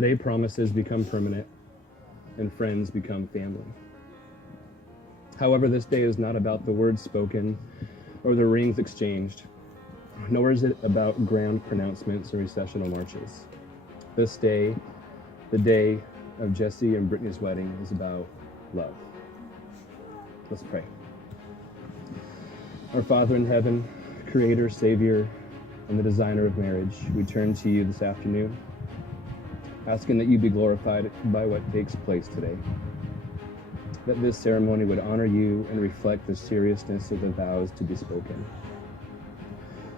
Today, promises become permanent and friends become family. However, this day is not about the words spoken or the rings exchanged, nor is it about grand pronouncements or recessional marches. This day, the day of Jesse and Brittany's wedding, is about love. Let's pray. Our Father in heaven, Creator, Savior, and the designer of marriage, we turn to you this afternoon, asking that you be glorified by what takes place today. That this ceremony would honor you and reflect the seriousness of the vows to be spoken.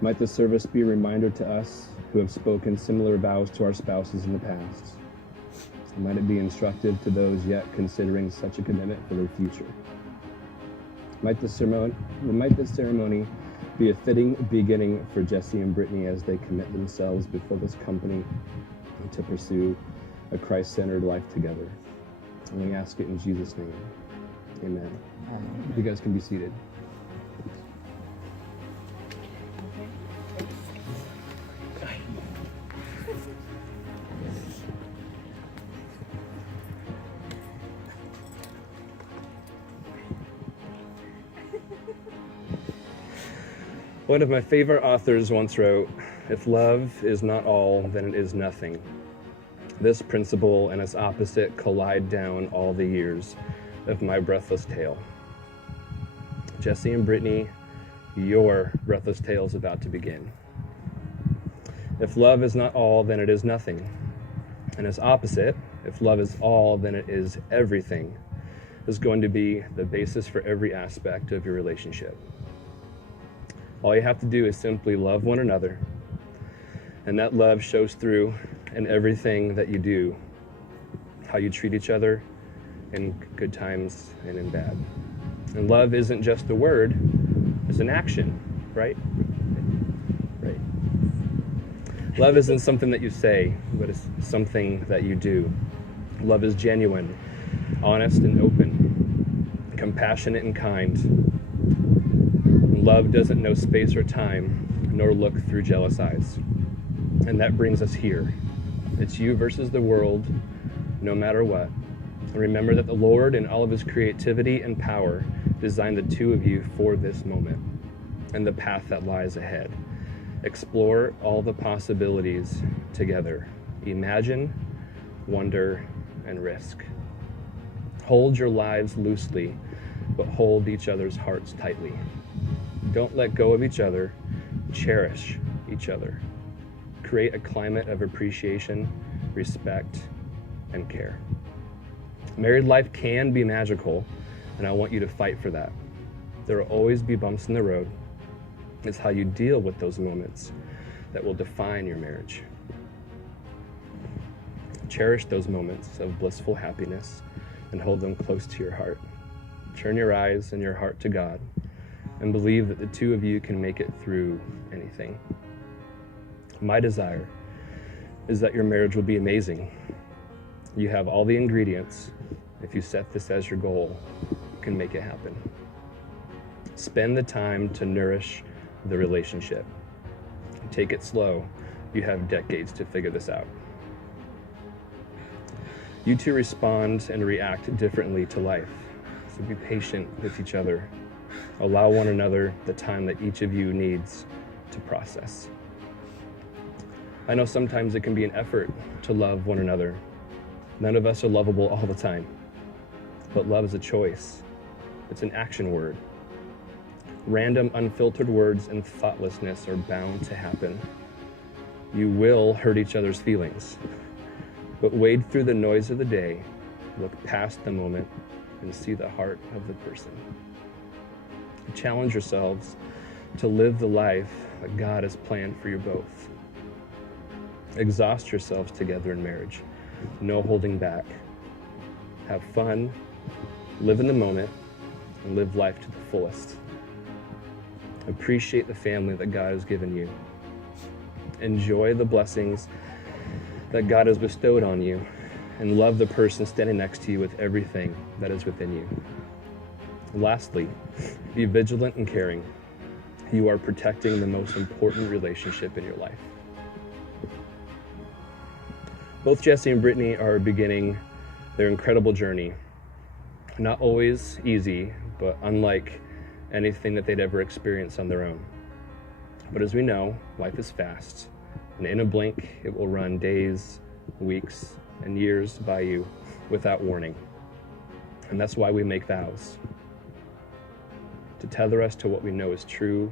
Might the service be a reminder to us who have spoken similar vows to our spouses in the past. And might it be instructive to those yet considering such a commitment for their future. Might this ceremony be a fitting beginning for Jesse and Brittany as they commit themselves before this company to pursue a Christ-centered life together. And we ask it in Jesus' name. Amen. You guys can be seated. One of my favorite authors once wrote, "If love is not all, then it is nothing." This principle and its opposite collide down all the years of my breathless tale. Jesse and Brittany, your breathless tale is about to begin. If love is not all, then it is nothing. And its opposite, if love is all, then it is everything, is going to be the basis for every aspect of your relationship. All you have to do is simply love one another, and that love shows through in everything that you do, how you treat each other in good times and in bad. And love isn't just a word, it's an action, right? Right. Love isn't something that you say, but it's something that you do. Love is genuine, honest and open, compassionate and kind. Love doesn't know space or time, nor look through jealous eyes. And that brings us here. It's you versus the world, no matter what. And remember that the Lord, in all of his creativity and power, designed the two of you for this moment and the path that lies ahead. Explore all the possibilities together. Imagine, wonder, and risk. Hold your lives loosely, but hold each other's hearts tightly. Don't let go of each other. Cherish each other. Create a climate of appreciation, respect, and care. Married life can be magical, and I want you to fight for that. There will always be bumps in the road. It's how you deal with those moments that will define your marriage. Cherish those moments of blissful happiness and hold them close to your heart. Turn your eyes and your heart to God and believe that the two of you can make it through anything. My desire is that your marriage will be amazing. You have all the ingredients. If you set this as your goal, you can make it happen. Spend the time to nourish the relationship. Take it slow. You have decades to figure this out. You two respond and react differently to life. So be patient with each other. Allow one another the time that each of you needs to process. I know sometimes it can be an effort to love one another. None of us are lovable all the time, but love is a choice. It's an action word. Random, unfiltered words and thoughtlessness are bound to happen. You will hurt each other's feelings, but wade through the noise of the day, look past the moment, and see the heart of the person. Challenge yourselves to live the life that God has planned for you both. Exhaust yourselves together in marriage. No holding back. Have fun, live in the moment, and live life to the fullest. Appreciate the family that God has given you. Enjoy the blessings that God has bestowed on you, and love the person standing next to you with everything that is within you. Lastly, be vigilant and caring. You are protecting the most important relationship in your life. Both Jesse and Brittany are beginning their incredible journey. Not always easy, but unlike anything that they'd ever experienced on their own. But as we know, life is fast, and in a blink, it will run days, weeks, and years by you without warning. And that's why we make vows, to tether us to what we know is true,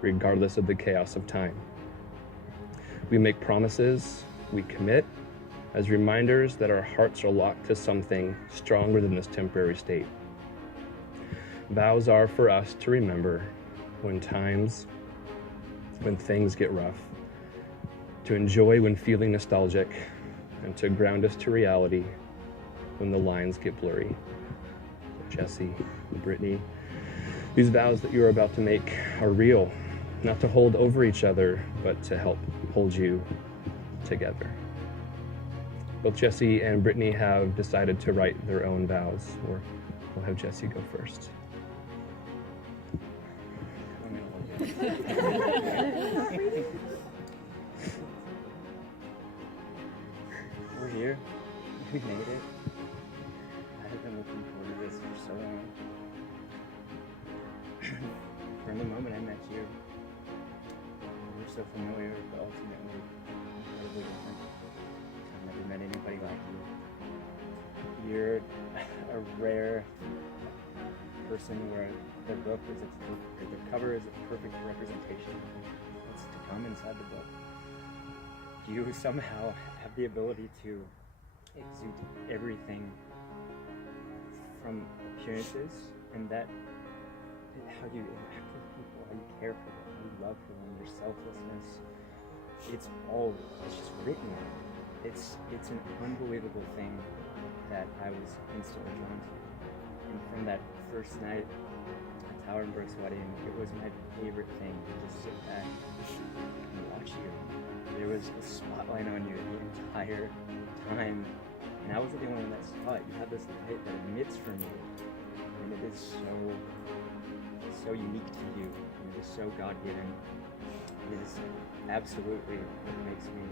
regardless of the chaos of time. We make promises, we commit, as reminders that our hearts are locked to something stronger than this temporary state. Vows are for us to remember when things get rough, to enjoy when feeling nostalgic, and to ground us to reality when the lines get blurry. Jesse, Brittany, these vows that you're about to make are real, not to hold over each other, but to help hold you together. Both Jesse and Brittany have decided to write their own vows, or we'll have Jesse go first. We're here. We made it. I have been looking forward to this for so long. From the moment I met you, we were so familiar, but ultimately incredibly different. I've never met anybody like you. You're a rare person where the cover is a perfect representation of what's to come inside the book. You somehow have the ability to exude everything from appearances, and that how you interact with people, how you care for them, how you love for them, your selflessness. It's just written. It's an unbelievable thing that I was instantly drawn to. And from that first night at Tower and Brooke's wedding, it was my favorite thing to just sit back and watch you. There was a spotlight on you the entire time, and I wasn't the only one that saw it. You have this light that emits from you, and it is so unique to you, and it is so God-given. It is absolutely what makes me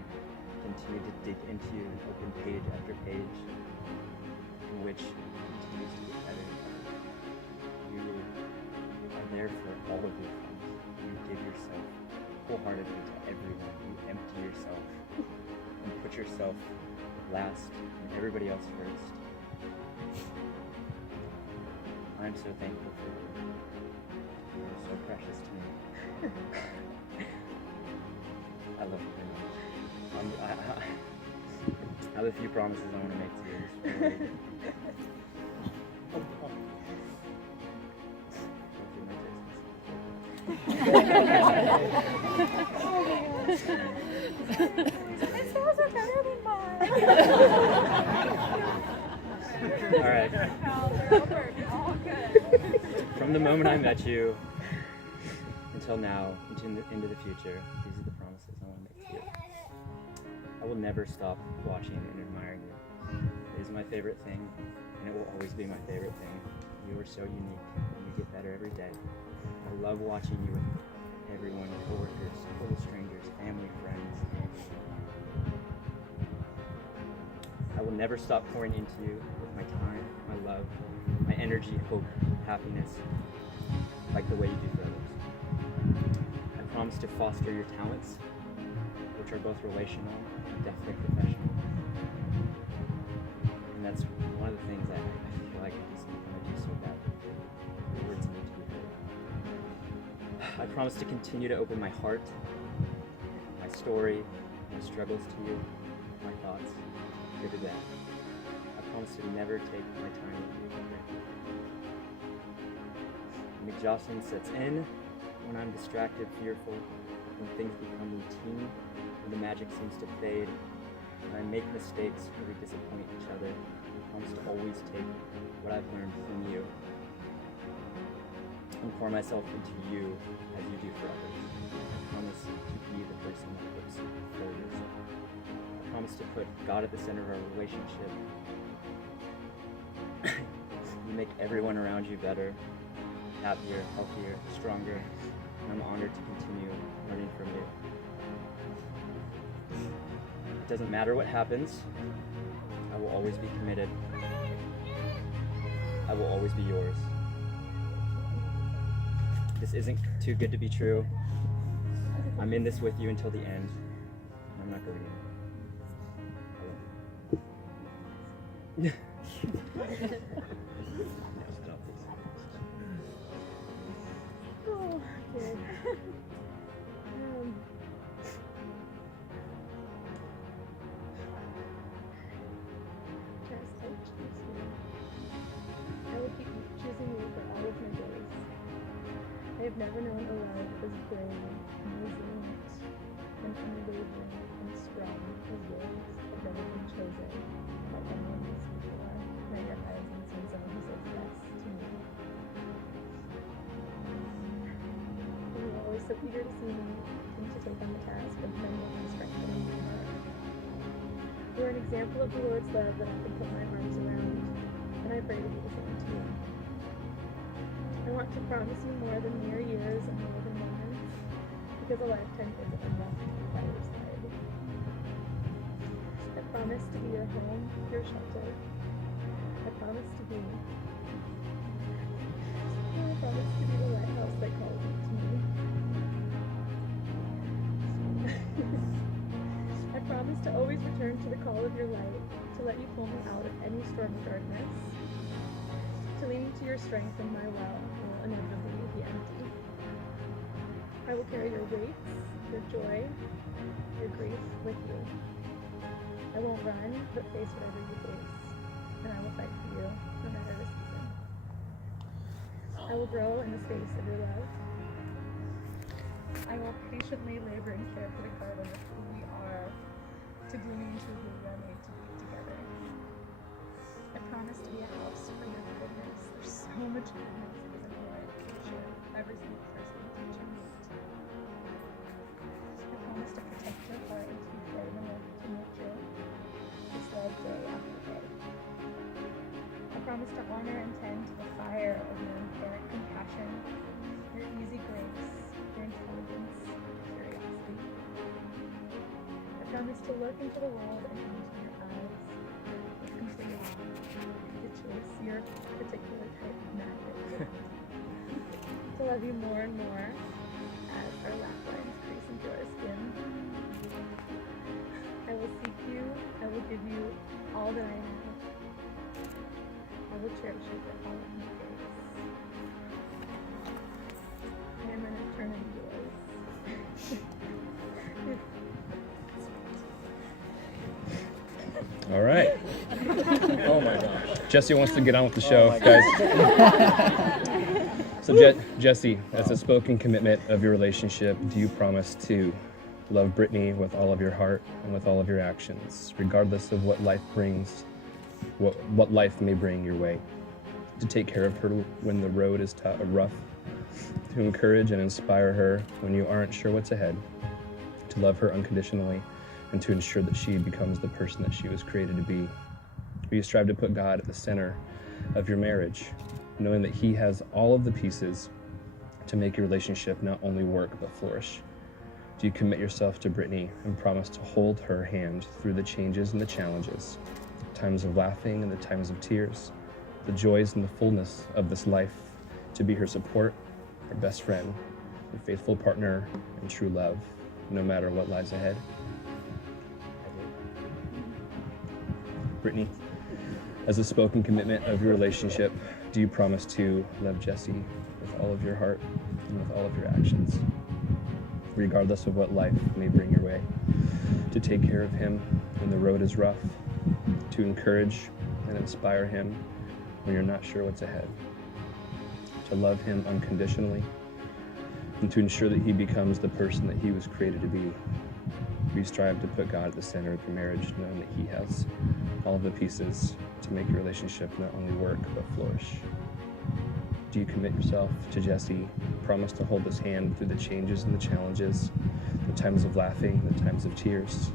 continue to dig into you and open page after page, in which continues to get better. You are there for all of your friends. You give yourself wholeheartedly to everyone. You empty yourself and put yourself last and everybody else first. I'm so thankful for you. You are so precious to me. I love you very much. I have a few promises I want to make to you. His vows are better than mine. All right. All good. From the moment I met you until now, into the future, these are the promises I want to make to you. I will never stop watching and admiring you. It is my favorite thing, and it will always be my favorite thing. You are so unique, and you get better every day. I love watching you with everyone, coworkers, total strangers, family, friends. I will never stop pouring into you with my time, my love, my energy, hope, happiness, like the way you do for others. I promise to foster your talents, which are both relational and definitely professional. And that's one of the things that I feel like I just want to do so bad. The words need to be heard. I promise to continue to open my heart, my story, my struggles to you, my thoughts, good to bad. I promise to never take my time with you for granted. When exhaustion sets in, when I'm distracted, fearful, when things become routine, when the magic seems to fade, when I make mistakes or we disappoint each other, I promise to always take what I've learned from you and pour myself into you as you do for others. I promise to be the person that puts forward yourself. I promise to put God at the center of our relationship. You make everyone around you better, happier, healthier, stronger, and I'm honored to continue learning from you. I doesn't matter what happens, I will always be committed. I will always be yours. This isn't too good to be true. I'm in this with you until the end. I'm not going to. Oh, good. Trust, I choose you. I will keep choosing you for all of my days. I have never known a love as brave and resilient and unwavering and strong as yours. I've never been chosen by anyone else before. And I guess I haven't seen someone who says yes to me. You are always so eager to see me and to take on the task of mending and strengthening my heart. You are an example of the Lord's love that I can put my arms around, and I pray to be the same to you. I want to promise you more than mere years and more than moments, because a lifetime isn't enough to be by your side. I promise to be your home, your shelter. I promise to be the lighthouse that calls you to me. I promise to always return to the call of your light, to let you pull me out of any storm of darkness, to lean into your strength, and my well will inevitably be empty. I will carry your weights, your joy, your grief with you. I won't run, but face whatever you face, and I will fight for you, no matter the season. I will grow in the space of your love. I will patiently labor and care for the garden of who we are, to bloom into who we are made to be together. I promise to be a house for your goodness. There's so much goodness that is in your future, every single person that you meet. I promise to protect your heart and to be brave enough to nurture this love day after day. I promise to honor and tend to the fire of your inherent compassion, your easy grace, your intelligence, curiosity. I promise to look into the world and into your eyes, into to chase your particular type of magnet, to love you more and more as our laugh lines crease into our skin. I will seek you, I will give you all that I have. I will cherish you for all of my days. I am an eternity yours. All right. Oh my gosh. Jesse wants to get on with the show, my guys. So, Jesse, as a spoken commitment of your relationship, do you promise to love Brittany with all of your heart and with all of your actions, regardless of what life brings, what life may bring your way? To take care of her when the road is rough, to encourage and inspire her when you aren't sure what's ahead, to love her unconditionally, and to ensure that she becomes the person that she was created to be. Will you strive to put God at the center of your marriage, knowing that He has all of the pieces to make your relationship not only work but flourish? Do you commit yourself to Brittany and promise to hold her hand through the changes and the challenges, times of laughing and the times of tears, the joys and the fullness of this life, to be her support, her best friend, her faithful partner, and true love, no matter what lies ahead? Brittany, as a spoken commitment of your relationship, do you promise to love Jesse with all of your heart and with all of your actions, regardless of what life may bring your way, to take care of him when the road is rough, to encourage and inspire him when you're not sure what's ahead, to love him unconditionally, and to ensure that he becomes the person that he was created to be? We strive to put God at the center of your marriage, knowing that He has all of the pieces to make your relationship not only work but flourish. Do you commit yourself to Jesse, promise to hold his hand through the changes and the challenges, the times of laughing, the times of tears,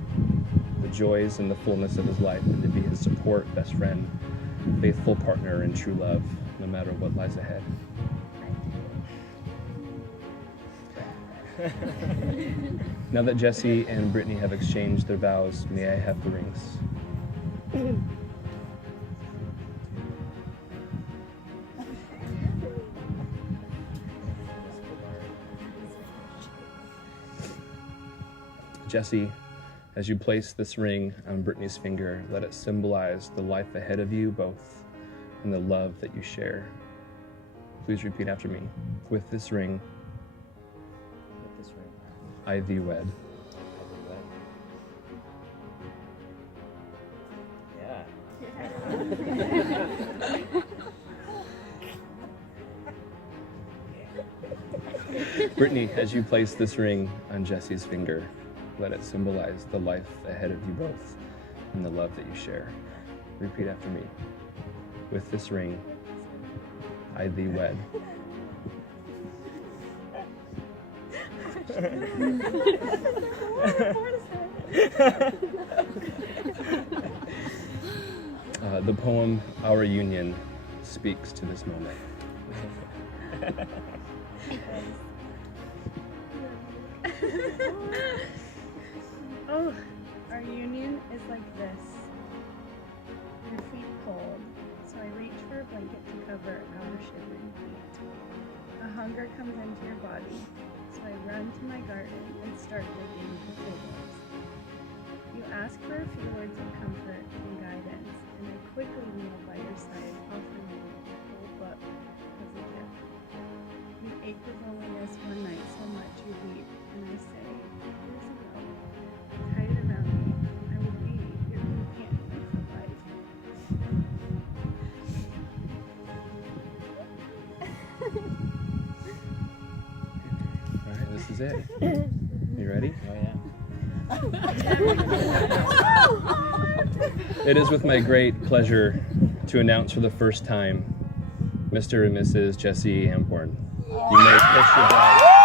the joys and the fullness of his life, and to be his support, best friend, faithful partner, and true love, no matter what lies ahead? Now that Jesse and Brittany have exchanged their vows, may I have the rings? Jesse, as you place this ring on Brittany's finger, let it symbolize the life ahead of you both and the love that you share. Please repeat after me. With this ring, I thee wed. Brittany, as you place this ring on Jesse's finger, let it symbolize the life ahead of you both and the love that you share. Repeat after me. With this ring, I thee wed. The poem Our Union speaks to this moment. Oh, our union is like this. Your feet cold, so I reach for a blanket to cover our shivering feet. A hunger comes into your body, so I run to my garden and start digging potatoes. You ask for a few words of comfort and guidance, and I quickly kneel by your side, offering you a whole book as a gift. You ache with loneliness one night so much you weep, and I say, here's a rope. Tie it around me. I will be your companion for life. All right, this is it. You ready? Oh yeah. It is with my great pleasure to announce for the first time Mr. and Mrs. Jesse Amborn. You may kiss your bride.